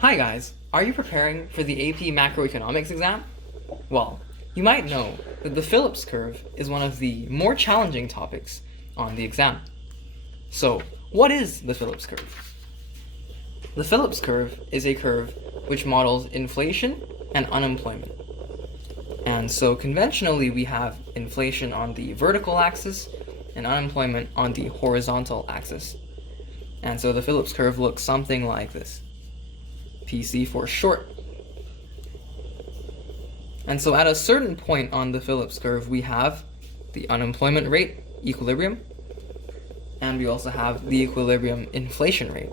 Hi guys, are you preparing for the AP Macroeconomics exam? Well, you might know that the Phillips curve is one of the more challenging topics on the exam. So, what is the Phillips curve? The Phillips curve is a curve which models inflation and unemployment. And so conventionally we have inflation on the vertical axis and unemployment on the horizontal axis. And so the Phillips curve looks something like this. PC for short. And so at a certain point on the Phillips curve, we have the unemployment rate, equilibrium, and we also have the equilibrium inflation rate.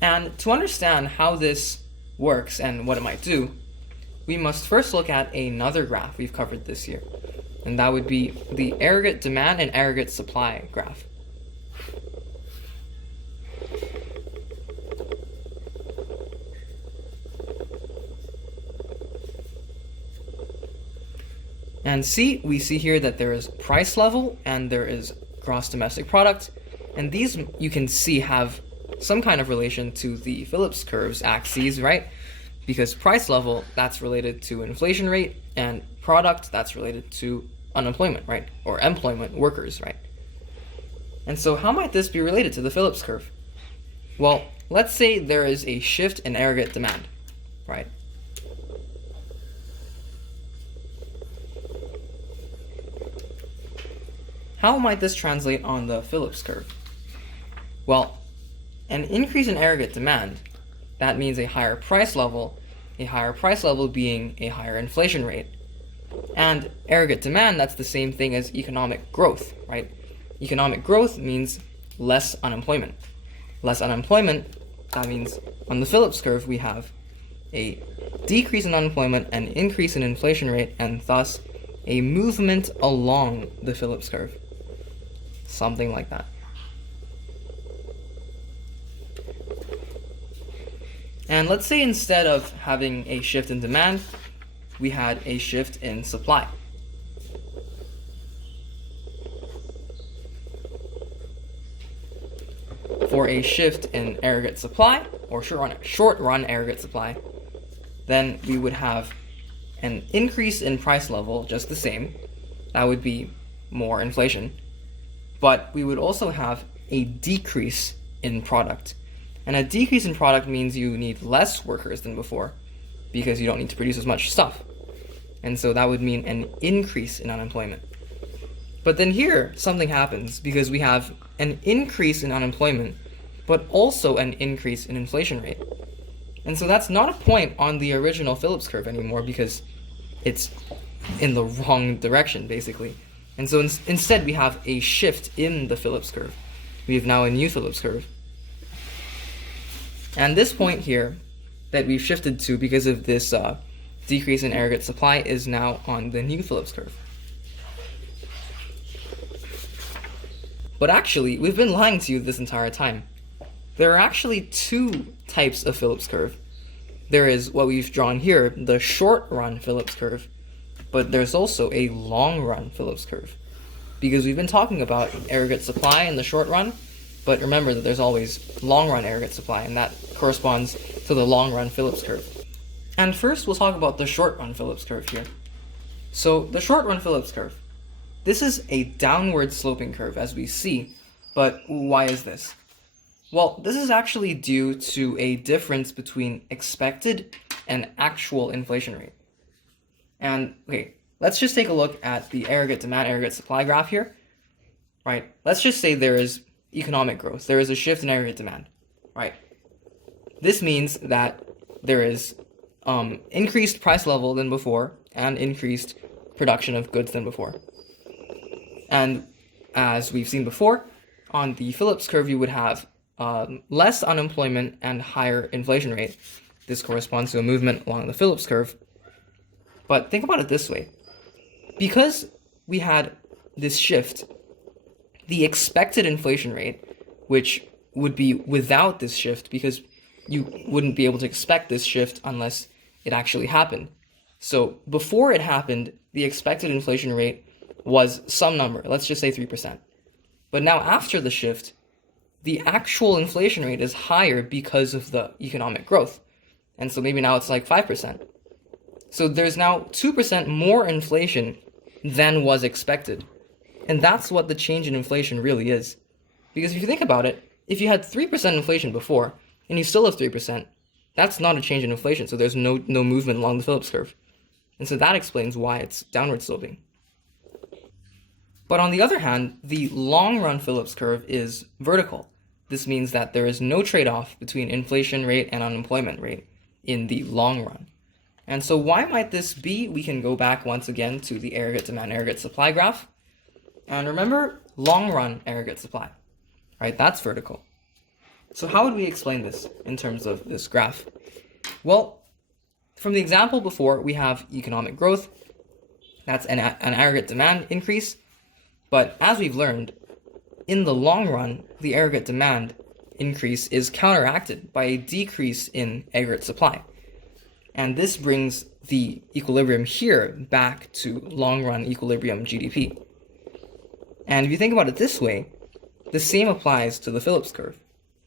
And to understand how this works and what it might do, we must first look at another graph we've covered this year, and that would be the aggregate demand and aggregate supply graph. And we see here that there is price level and there is gross domestic product, and these you can see have some kind of relation to the Phillips curve's axes, right? Because price level, that's related to inflation rate, and product, that's related to unemployment, right? Or employment, workers, right? And so how might this be related to the Phillips curve? Well, let's say there is a shift in aggregate demand, right? How might this translate on the Phillips curve? Well, an increase in aggregate demand, that means a higher price level being a higher inflation rate. And aggregate demand, that's the same thing as economic growth, right? Economic growth means less unemployment. Less unemployment, that means on the Phillips curve we have a decrease in unemployment, an increase in inflation rate, and thus a movement along the Phillips curve. Something like that. And let's say instead of having a shift in demand, we had a shift in supply. For a shift in aggregate supply, or short run aggregate supply, then we would have an increase in price level, just the same. That would be more inflation. But we would also have a decrease in product. And a decrease in product means you need less workers than before because you don't need to produce as much stuff. And so that would mean an increase in unemployment. But then here, something happens because we have an increase in unemployment, but also an increase in inflation rate. And so that's not a point on the original Phillips curve anymore because it's in the wrong direction, basically. And so instead we have a shift in the Phillips curve. We have now a new Phillips curve. And this point here that we've shifted to because of this decrease in aggregate supply is now on the new Phillips curve. But actually, we've been lying to you this entire time. There are actually two types of Phillips curve. There is what we've drawn here, the short run Phillips curve, but there's also a long run Phillips curve. Because we've been talking about aggregate supply in the short run, but remember that there's always long run aggregate supply, and that corresponds to the long run Phillips curve. And first we'll talk about the short run Phillips curve here. So the short run Phillips curve, this is a downward sloping curve as we see, but why is this? Well, this is actually due to a difference between expected and actual inflation rate. And okay, let's just take a look at the aggregate demand, aggregate supply graph here, right? Let's just say there is economic growth. There is a shift in aggregate demand, right? This means that there is increased price level than before and increased production of goods than before. And as we've seen before, on the Phillips curve, you would have less unemployment and higher inflation rate. This corresponds to a movement along the Phillips curve. But think about it this way. Because we had this shift, the expected inflation rate, which would be without this shift because you wouldn't be able to expect this shift unless it actually happened. So before it happened, the expected inflation rate was some number, let's just say 3%. But now after the shift, the actual inflation rate is higher because of the economic growth. And so maybe now it's like 5%. So there's now 2% more inflation than was expected. And that's what the change in inflation really is. Because if you think about it, if you had 3% inflation before, and you still have 3%, that's not a change in inflation, so there's no movement along the Phillips curve. And so that explains why it's downward sloping. But on the other hand, the long-run Phillips curve is vertical. This means that there is no trade-off between inflation rate and unemployment rate in the long run. And so why might this be? We can go back once again to the aggregate demand, aggregate supply graph. And remember, long-run aggregate supply, right? That's vertical. So how would we explain this in terms of this graph? Well, from the example before, we have economic growth. That's an aggregate demand increase. But as we've learned, in the long run, the aggregate demand increase is counteracted by a decrease in aggregate supply. And this brings the equilibrium here back to long-run equilibrium GDP. And if you think about it this way, the same applies to the Phillips curve.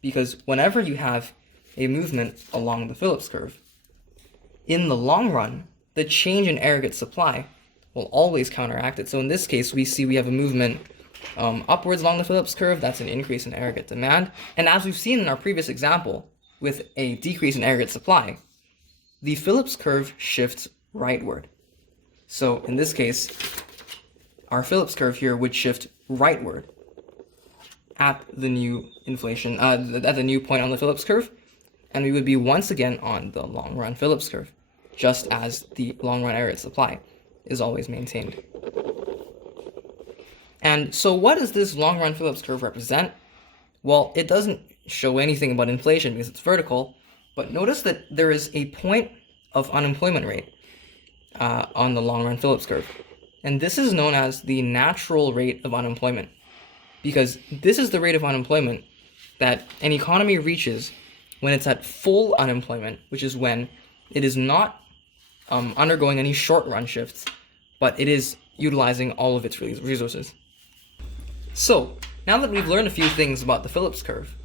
Because whenever you have a movement along the Phillips curve, in the long run, the change in aggregate supply will always counteract it. So in this case, we have a movement upwards along the Phillips curve. That's an increase in aggregate demand. And as we've seen in our previous example, with a decrease in aggregate supply, the Phillips curve shifts rightward. So in this case, our Phillips curve here would shift rightward at the new inflation, at the new point on the Phillips curve, and we would be once again on the long-run Phillips curve, just as the long-run aggregate supply is always maintained. And so what does this long-run Phillips curve represent? Well, it doesn't show anything about inflation because it's vertical, but notice that there is a point of unemployment rate on the long-run Phillips curve. And this is known as the natural rate of unemployment, because this is the rate of unemployment that an economy reaches when it's at full unemployment, which is when it is not undergoing any short-run shifts, but it is utilizing all of its resources. So, now that we've learned a few things about the Phillips curve,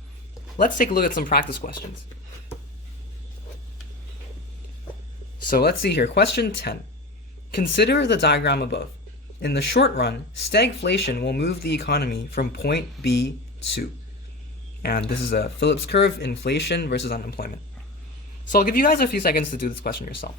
let's take a look at some practice questions. So let's see here, question 10. Consider the diagram above. In the short run, stagflation will move the economy from point B to. And this is a Phillips curve, inflation versus unemployment. So I'll give you guys a few seconds to do this question yourself.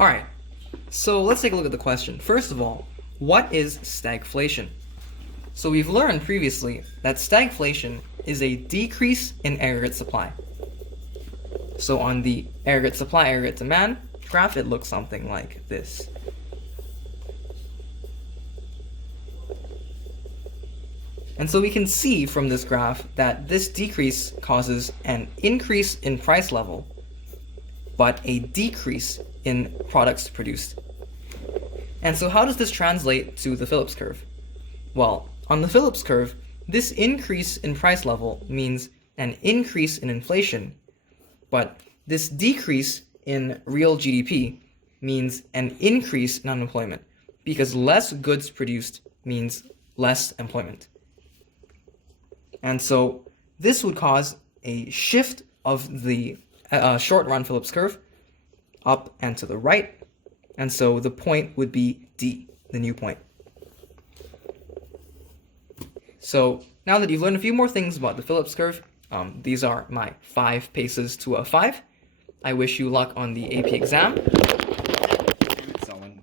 Alright, so let's take a look at the question. First of all, what is stagflation? So we've learned previously that stagflation is a decrease in aggregate supply. So on the aggregate supply, aggregate demand graph, it looks something like this. And so we can see from this graph that this decrease causes an increase in price level, but a decrease in products produced. And so how does this translate to the Phillips curve? Well, on the Phillips curve, this increase in price level means an increase in inflation, but this decrease in real GDP means an increase in unemployment, because less goods produced means less employment. And so this would cause a shift of the short-run Phillips curve up and to the right, and so the point would be D, the new point. So now that you've learned a few more things about the Phillips curve, these are my 5 paces to a 5. I wish you luck on the AP exam. Damn it, Selwyn.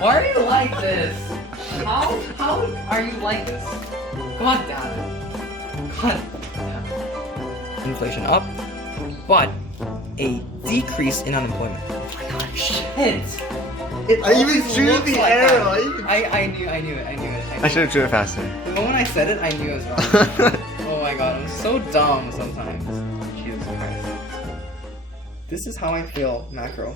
Why are you like this? How are you like this? God damn it. God damn it. Inflation up, but a decrease in unemployment. Oh my god, shit. It I even always drew looks the like arrow. that. I knew it. I should have drew it faster. The moment I said it, I knew it was wrong. Oh my god, I'm so dumb sometimes. Jesus Christ. This is how I feel, macro.